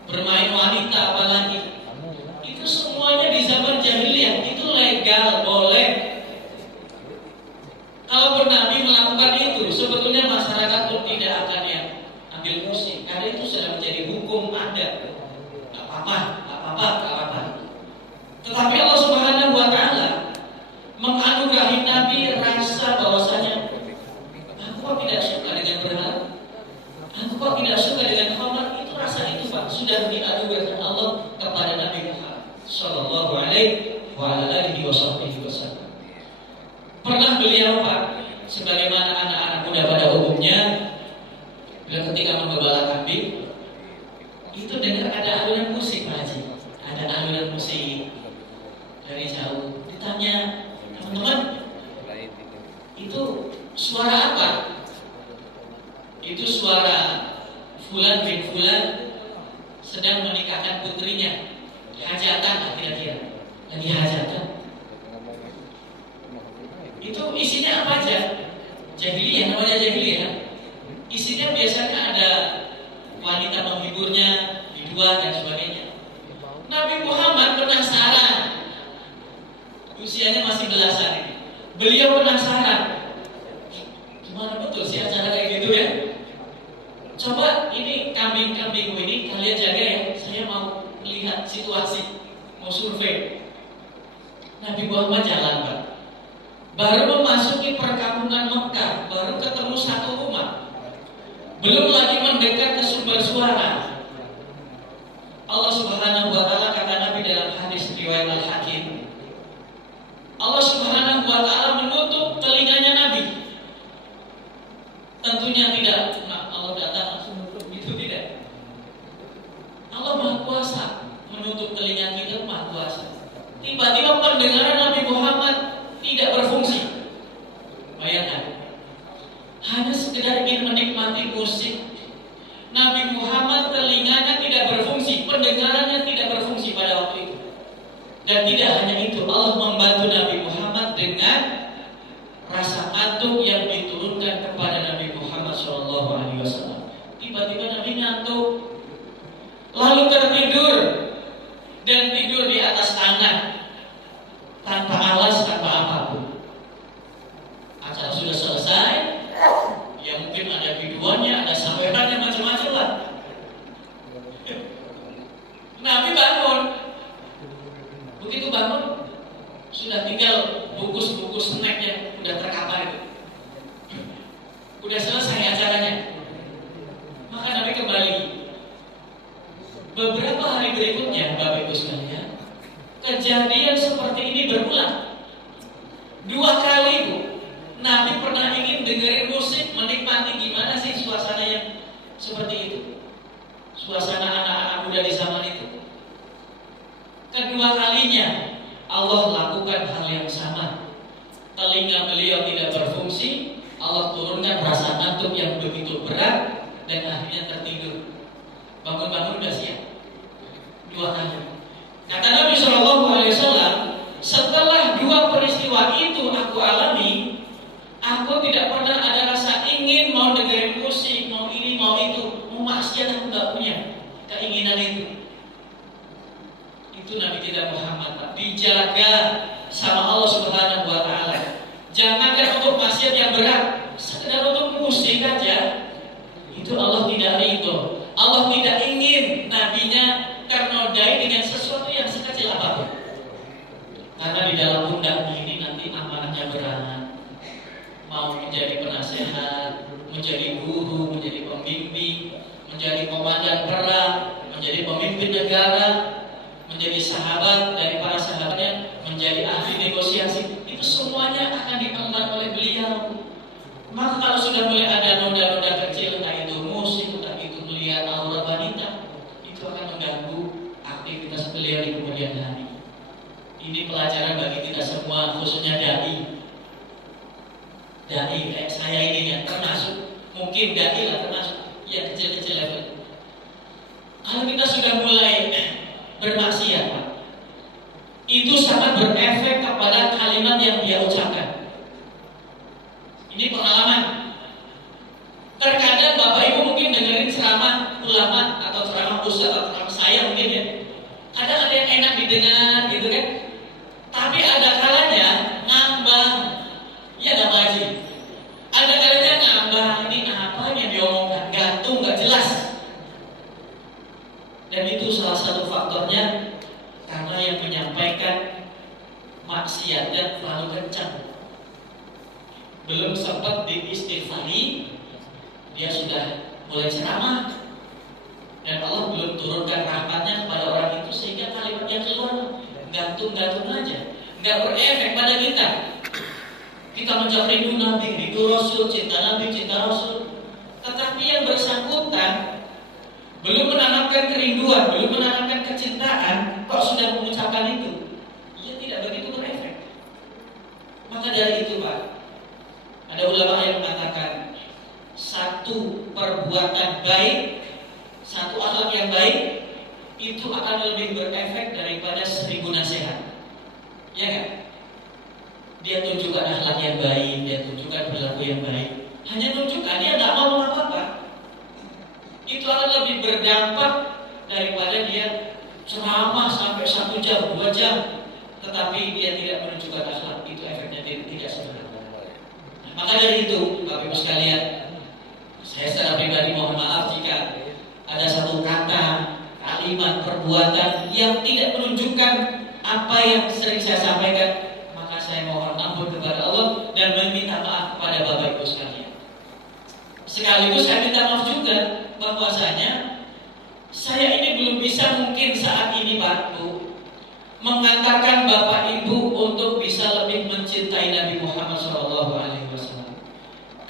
bermain wanita, apalagi itu semuanya di zaman jahiliyah itu legal, boleh. Kalau Nabi melakukan itu, sebetulnya masyarakat pun tidak akan yang ambil pusing, karena itu sudah menjadi hukum ada. Gak apa-apa. Tetapi Allah Subhanahu wa Ta'ala menganugerahi Nabi rasa bahwasanya aku kok tidak suka dengan berhala, aku kok tidak suka dengan khamar. Itu rasa itu Pak sudah dianugerahkan Allah kepada Nabi Muhammad Sallallahu Alaihi Wasallam. Pernah beliau Pak, sebagaimana anak-anak muda pada umumnya, beliau ketika menggembala kambing itu dengar ada alunan musik Pak Haji, ada alunan musik dari jauh. Ditanya, teman-teman, itu suara apa? Itu suara Fulan bin Fulan sedang menikahkan putrinya, hajatan lah kira-kira, lagi hajatan. Itu isinya apa aja? Jahiliyah, namanya jahiliyah. Isinya biasanya ada wanita menghiburnya, biduan dan sebagainya. Nabi Muhammad penasaran, usianya masih belasan ini. Beliau penasaran, gimana betul sih acara kayak gitu ya? Coba ini kambing-kambingku ini kalian jaga ya. Saya mau melihat situasi, mau survei. Nabi Muhammad jalan Pak. Baru memasuki perkampungan Mekah, baru ketemu satu rumah. Belum lagi mendekat ke sumber suara. Allah Subhanahu wa Ta'ala kata Nabi dalam hadis riwayat Al-Hakim, Allah Subhanahu wa Ta'ala menutup telinganya Nabi. Tentunya tidak, Allah datang langsung menutup, itu tidak. Allah Maha Kuasa, menutup telinga kita Maha Kuasa. Tiba-tiba pendengaran Nabi Muhammad tidak berfungsi. Bayangkan, hanya sekedar ingin menikmati musik, Nabi Muhammad telinganya tidak berfungsi, pendengarannya tidak berfungsi pada waktu itu. Dan tidak hanya itu, Allah membantu Nabi Muhammad dengan rasa ngantuk yang diturunkan kepada Nabi Muhammad SAW. Tiba-tiba Nabi ngantuk, lalu tertidur dan tidur di atas tangan, tanpa alas, tanpa apapun. Acara sudah selesai, ya mungkin ada biduannya, ada sawerannya, macam-macam lah. Nabi bangun. Begitu bangun, sudah tinggal bungkus-bungkus snacknya udah terkapar itu. Udah selesai acaranya. Maka Nabi kembali. Beberapa hari berikutnya, Bapak Ibu sekalian, kejadian seperti ini berulang. 2 kali Bu, Nabi pernah ingin dengerin musik, menikmati gimana sih suasana yang seperti itu, suasana anak-anak muda di zaman itu. Kedua kalinya Allah lakukan hal yang sama. Telinga beliau tidak berfungsi, Allah turunkan rasa ngantuk yang begitu berat dan akhirnya tertidur. Bangun-bangun udah siap. 2 kali. Kata Nabi SAW, setelah 2 peristiwa itu aku alami, aku tidak pernah ada rasa ingin mau dengerin musik, mau ini, mau itu, mau maksiat, aku nggak punya keinginan itu. Itu Nabi kita Muhammad Pak, dijaga sama Allah Subhanahu wa Ta'ala. Jangankan untuk maksiat yang berat, sekedar untuk musik aja, itu Allah tidak ridho. Allah tidak ingin nabinya ternodai dengan sesuatu yang sekecil apapun. Karena di dalam pundaknya ini nanti amanahnya berat. Mau menjadi penasehat, menjadi guru, menjadi pembimbing, menjadi komandan perang, menjadi pemimpin negara, menjadi sahabat dari para sahabatnya, menjadi ahli negosiasi, itu semuanya akan diemban oleh beliau. Maka kalau sudah mulai ada noda-noda kecil, entah itu musik, entah itu melihat aura wanita, itu akan mengganggu aktivitas beliau di kemudian hari. Ini pelajaran bagi kita semua. dai kayak saya ini ya termasuk, mungkin dai lah termasuk, ya kecil-kecil level. Kalau kita sudah mulai bermaksiat, Pak, itu sangat berefek kepada kalimat yang dia ucapkan. Ini pengalaman. Terkadang Bapak Ibu mungkin dengerin ceramah ulama atau ceramah ustaz atau ceramah saya mungkin ya. Ada yang enak didengar gitu kan. Tapi ada kalanya ngambang. Ya nggak Pak Haji? Ada kalanya ngambang, ini apa yang diomongkan, gantung, nggak jelas. Dan itu salah satu faktornya karena yang menyampaikan maksiatnya terlalu kencang. Belum sempat diistighfari, dia sudah mulai ceramah, dan Allah belum turunkan rahmatnya kepada orang itu sehingga kalimat yang keluar gantung-gantung aja, nggak berefek pada kita. Kita mencari rindu Nabi, rindu Rasul, cinta Nabi, cinta Rasul, tetapi yang bersangkutan belum menanamkan kerinduan, belum menanamkan kecintaan, kok sudah mengucapkan itu? Ia tidak begitu berefek. Maka dari itu Pak, ada ulama yang mengatakan satu perbuatan baik, satu akhlak yang baik itu akan lebih berefek daripada 1000 nasihat. Ya kan? Dia tunjukkan akhlak yang baik, dia tunjukkan perilaku yang baik. Hanya tunjukkan, dia nggak mau apa-apa. Itu akan lebih berdampak daripada dia ceramah sampai 1 jam, 2 jam, tetapi dia tidak menunjukkan akhlak. Itu efeknya tidak sebenarnya. Maka dari itu, Bapak Ibu sekalian, saya secara pribadi mohon maaf jika ada satu kata, kalimat, perbuatan yang tidak menunjukkan apa yang sering saya sampaikan, maka saya mohon ampun kepada Allah dan meminta maaf kepada Bapak Ibu sekalian. Sekaligus saya minta maaf juga bahwasanya saya ini belum bisa mungkin saat ini Pak Bu mengantarkan Bapak Ibu untuk bisa lebih mencintai Nabi Muhammad SAW.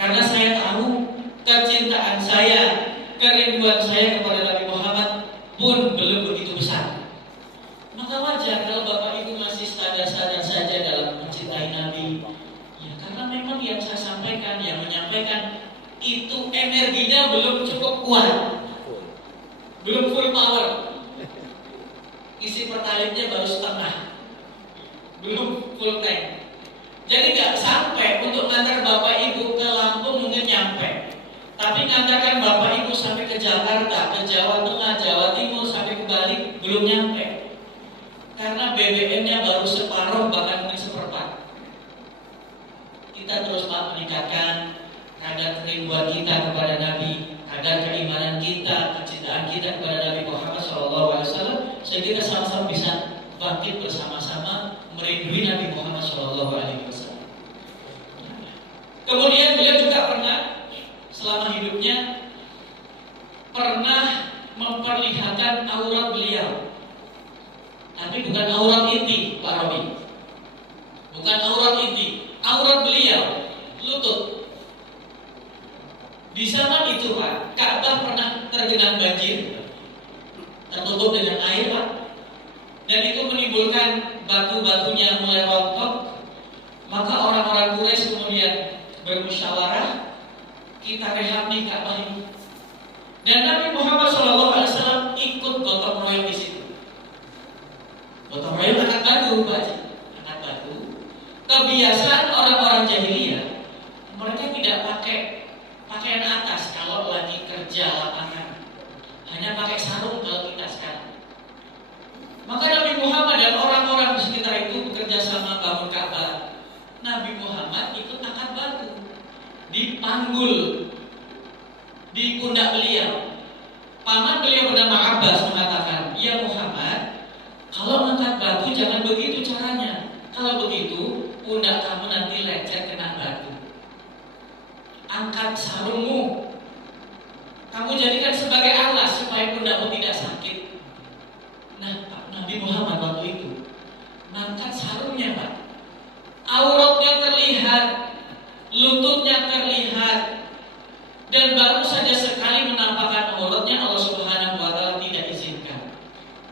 Karena saya tahu kecintaan saya, kerinduan saya kepada Nabi Muhammad pun belum begitu besar. Maka wajar kalau Bapak Ibu masih sadar-sadar saja dalam mencintai Nabi. Ya karena memang yang saya sampaikan, yang menyampaikan itu energinya belum cukup kuat, belum full power. Isi pertalitnya baru setengah, belum full tank. Jadi nggak sampai untuk ngantar Bapak Ibu ke Lampung mungkin nyampe, tapi ngantarkan Bapak Ibu sampai ke Jakarta, ke Jawa Tengah, Jawa Timur, sampai ke Bali belum nyampe. Karena BBM-nya baru separuh, bahkan mungkin seperempat. Kita terus meningkatkan kadar kerinduan kita kepada Nabi, kadar keimanan kita, kecintaan kita kepada Nabi Muhammad SAW, sehingga kita sama-sama bisa bangkit bersama-sama merindui Nabi Muhammad SAW. Kemudian beliau juga pernah selama hidupnya pernah memperlihatkan aurat beliau, tapi bukan aurat inti Pak Robi, bukan aurat inti, aurat beliau lutut. Di zaman itu Pak, Ka'bah pernah tergenang banjir, tertutup dengan air Pak, dan itu menimbulkan batu-batunya mulai rontok. Maka orang-orang Quraisy kemudian bermusyawarah, kita rehab nih Ka'bah ini. Dan Nabi Muhammad SAW ikut gotong royong di situ. Gotong royong angkat batu Pak, angkat batu. Kebiasaan orang-orang jahiliyah, mereka tidak pakai pakaian atas kalau lagi kerja lapangan, hanya pakai sarung kalau kita sekarang. Maka Nabi Muhammad dan orang-orang di sekitar itu bekerja sama bangun Ka'bah. Nabi Muhammad ikut angkat batu, dipanggul di pundak beliau. Paman beliau bernama Abbas mengatakan, "Ya Muhammad, kalau angkat batu jangan begitu caranya. Kalau begitu pundak kamu nanti lecet kena batu. Angkat sarungmu, kamu jadikan sebagai alas supaya pundakmu tidak sakit." Nah, Nabi Muhammad waktu itu mengangkat sarungnya Pak, auratnya terlihat, lututnya terlihat, dan baru saja sekali menampakkan auratnya Allah Subhanahu wa Ta'ala tidak izinkan.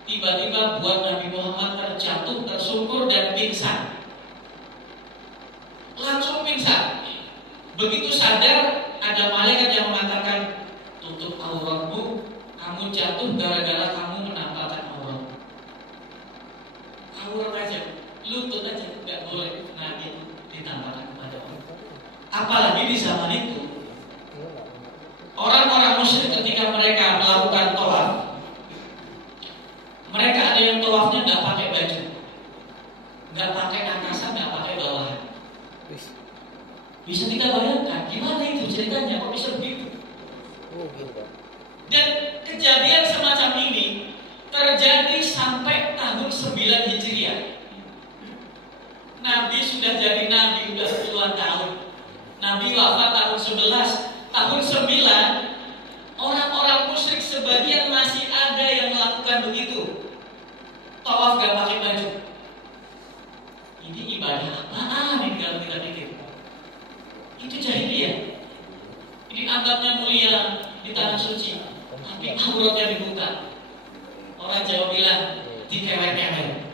Tiba-tiba buat Nabi Muhammad terjatuh, tersungkur dan pingsan. Langsung pingsan. Begitu sadar, ada malaikat yang mengatakan, tutup auratmu, kamu jatuh gara-gara kamu menampakkan aurat. Aurat aja, lutut aja, nggak boleh Nabi ditampakkan kepada orang. Apalagi di zaman itu, orang-orang musyrik ketika mereka melakukan tawaf, mereka ada yang tawafnya nggak pakai baju, nggak pakai atasan, nggak pakai bawahan. Bisa kita bayangkan gimana itu ceritanya, kok bisa begitu? Dan kejadian semacam ini terjadi sampai tahun 9 Hijriah. Nabi sudah jadi nabi sudah puluhan tahun. Nabi wafat tahun 11. Tahun 9 orang-orang musyrik sebagian masih ada yang melakukan begitu. Tawaf gak pakai baju. Ini ibadah apaan ini kalau kita pikir? Itu jahiliyah. Ini anggapnya mulia di tanah suci, tapi auratnya dibuka. Orang Jawa bilang dikewek-kewek.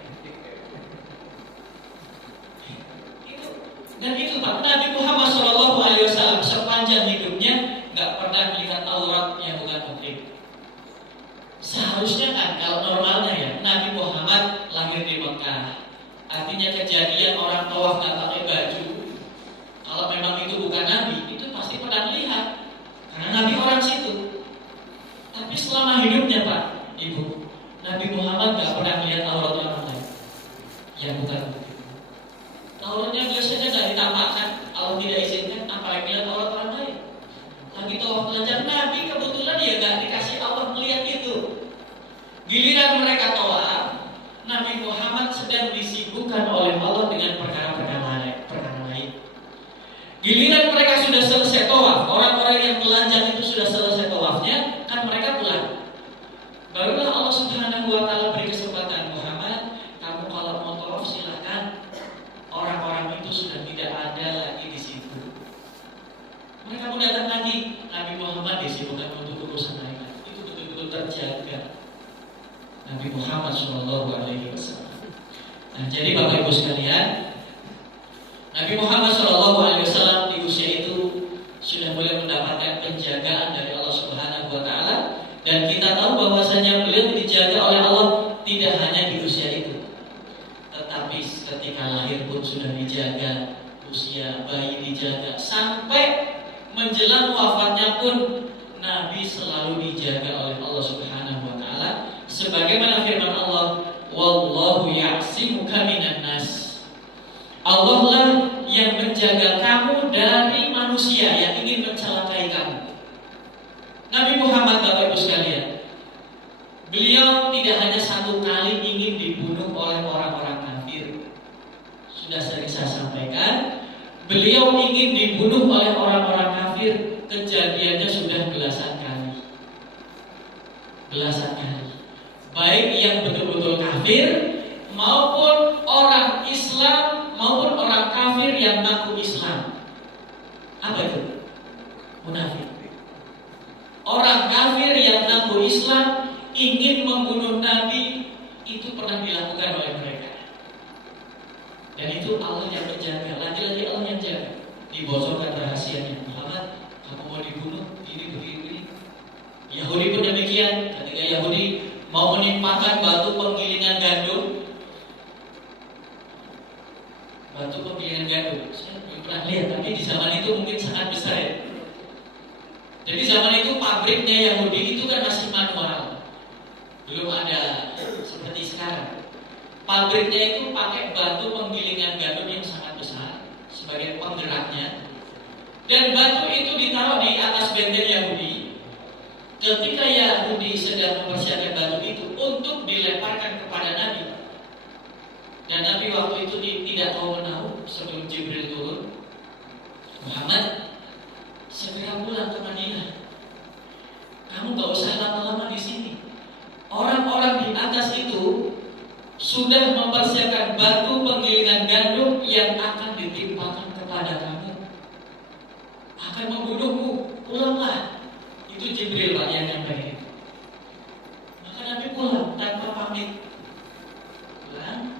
Dan itu Pak, Nabi Muhammad SAW sepanjang hidupnya nggak pernah melihat aurat yang bukan muhrim. Seharusnya kan kalau normalnya ya, Nabi Muhammad lahir di Mekah, artinya kejadian orang tawaf nggak pakai baju. Kalau memang itu bukan Nabi, itu pasti pernah melihat, karena Nabi orang situ. Tapi selama hidupnya Pak, Ibu, Nabi Muhammad nggak pernah melihat aurat orang lain yang bukan muhrim. Auratnya biasanya nggak ditampakkan, Allah tidak izinkan, apalagi melihat aurat orang lain. Lagi tawaf belajar Nabi, kebetulan ya nggak dikasih Allah melihat itu. Giliran mereka tawaf, Nabi Muhammad sedang disibukkan oleh Allah dengan perkara-perkara lain. Giliran mereka sudah selesai tawaf, orang-orang yang telanjang itu sudah selesai tawafnya, kan mereka pulang. Barulah Allah Subhanahu wa Ta'ala beri kesempatan, Muhammad, kamu kalau mau tawaf silakan. Orang-orang itu sudah tidak ada lagi di situ. Mereka pun datang lagi. Nabi Muhammad disibukkan untuk urusan lain. Itu betul-betul terjaga. Nabi Muhammad SAW. Nah, jadi Bapak Ibu sekalian, Nabi Muhammad SAW di usia itu sudah mulai mendapatkan penjagaan dari Allah Subhanahu Wa Taala, dan kita tahu bahwasanya beliau dijaga oleh Allah tidak hanya di usia itu. Tetapi ketika lahir pun sudah dijaga, usia bayi dijaga, sampai menjelang wafatnya pun Nabi selalu dijaga oleh Allah Subhanahu wa Ta'ala, sebagaimana firman Allah, wallahu ya'simuka minan nas. Allah lah yang menjaga kamu dari manusia yang ingin mencelakai kamu. Nabi Muhammad, Bapak Ibu sekalian, beliau tidak hanya satu kali ingin dibunuh oleh orang-orang kafir. Sudah sering saya sampaikan, beliau ingin dibunuh oleh orang-orang kafir, kejadiannya sudah belasan kali. Belasan kali. Baik yang betul-betul kafir, maupun orang Islam, maupun orang kafir yang mengaku Islam. Apa itu? Munafik. Orang kafir yang mengaku Islam ingin membunuh Nabi, itu pernah dilakukan oleh mereka. Dan itu Allah yang menjaga. Lagi-lagi Allah yang jaga. Dibocorkan rahasianya. Muhammad, kamu mau dibunuh, ini begini. Yahudi pun demikian. Ketika Yahudi mau menimpakan batu penggilingan gandum, batu penggilingan gandum, saya belum pernah lihat, tapi di zaman itu mungkin sangat besar ya. Jadi zaman itu pabriknya Yahudi itu kan masih manual, belum ada seperti sekarang. Pabriknya itu pakai batu penggilingan gandum yang sangat besar sebagai penggeraknya, dan batu itu ditaruh di atas benteng Yahudi. Ketika Yahudi sedang mempersiapkan batu itu untuk dilemparkan kepada Nabi, dan Nabi waktu itu tidak tahu menahu sebelum Jibril turun, Muhammad, segera pulang ke Madinah. Kamu gak usah lama-lama di sini. Orang-orang di atas itu sudah mempersiapkan batu penggilingan gandum yang akan ditimpakan kepada kamu, akan membunuhmu. Pulanglah. Itu Jibril Pak yang nyampaikan. Maka Nabi pulang tanpa pamit. Pulang.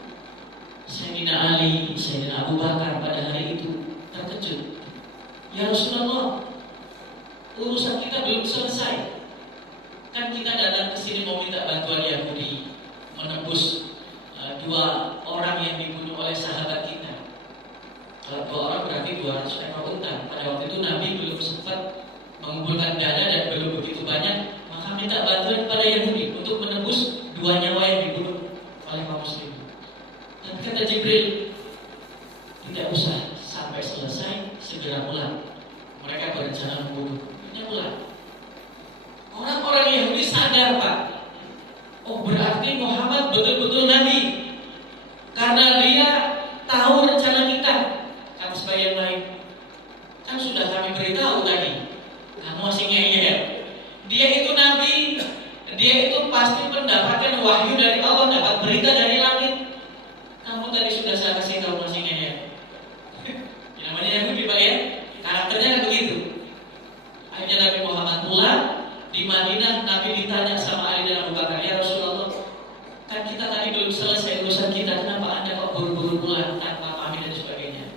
Sayyidina Ali, Sayyidina Abu Bakar pada hari itu terkejut. "Ya Rasulullah, urusan kita belum selesai. Kan kita datang ke sini mau minta bantuan Yahudi menebus dua orang yang dibunuh oleh sahabat kita. Kalau dua orang berarti 200 ekor unta. Pada waktu itu Nabi belum sempat mengumpulkan dana dan belum begitu banyak, maka minta bantuan kepada Yahudi untuk menebus dua nyawa yang dibunuh oleh kaum muslimin. Tapi kata Jibril, tidak usah sampai selesai, segera pulang. Mereka berencana membunuh. Pulang. Orang-orang Yahudi sadar, Pak. Oh, berarti Muhammad betul-betul Nabi, karena dia tahu rencana kita. Kata sebagian lain, kan sudah kami beritahu tadi, kamu masih ngeyel. Dia itu Nabi, dia itu pasti mendapatkan wahyu dari Allah, dapat berita dari langit. Kamu tadi sudah saya kasih tahu masih ngeyel. Yang namanya Yahudi, Pak, ya, karakternya kan begitu. Akhirnya Nabi Muhammad pulang. Di Madinah Nabi ditanya sama Ali dan Abu Bakar, "Ya Rasulullah, kan kita tadi belum selesai urusan kita, kenapa Anda kok buru-buru pulang tanpa pamit dan sebagainya?"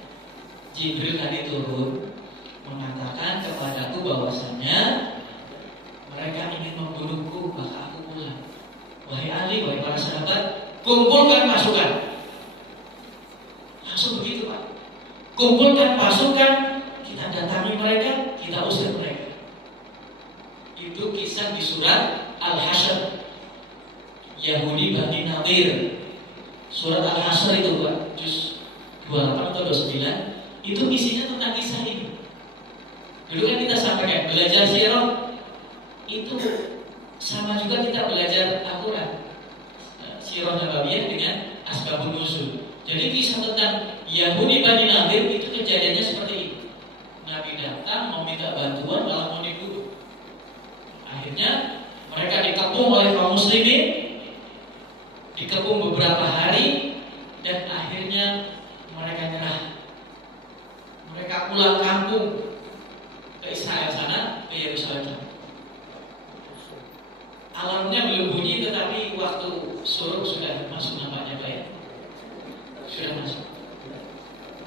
Jibril tadi turun mengatakan kepadaku bahwasannya mereka ingin membunuhku, maka aku pulang. Wahai Ali, wahai para sahabat, kumpulkan pasukan. Langsung begitu, Pak. Kumpulkan pasukan, kita datangi mereka, kita usir mereka. Itu kisah di surat Al-Hasyr, Yahudi Bani Nadir. Surat Al-Hasyr itu, Pak, juz 28 atau 29. Itu isinya tentang kisah ini. Dulu kan kita sampaikan, belajar sirah itu sama juga kita belajar Al-Quran, sirah Nabawiyah dengan asbabun nuzul. Jadi kisah tentang Yahudi Bani Nadir itu kejadiannya seperti ini. Nabi datang mau minta bantuan, malah mau dibunuh. Akhirnya mereka dikepung oleh kaum muslimin, dikepung beberapa hari, dan akhirnya mereka nyerah. Mereka pulang kampung ke Israel sana, ke Yerusalem. Alarmnya belum bunyi, tetapi waktu suruh sudah masuk nampaknya, Pak, ya? Sudah masuk.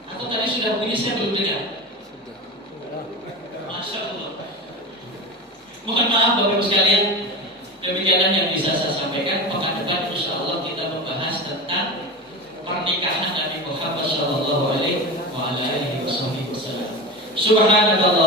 Atau tadi sudah bunyi, saya belum dengar. Masya Allah. Mohon maaf Bapak Ibu sekalian. Demikianlah yang bisa saya sampaikan. Pekan depan insya Allah kita membahas tentang pernikahan Nabi Muhammad SAW. Subhanallah.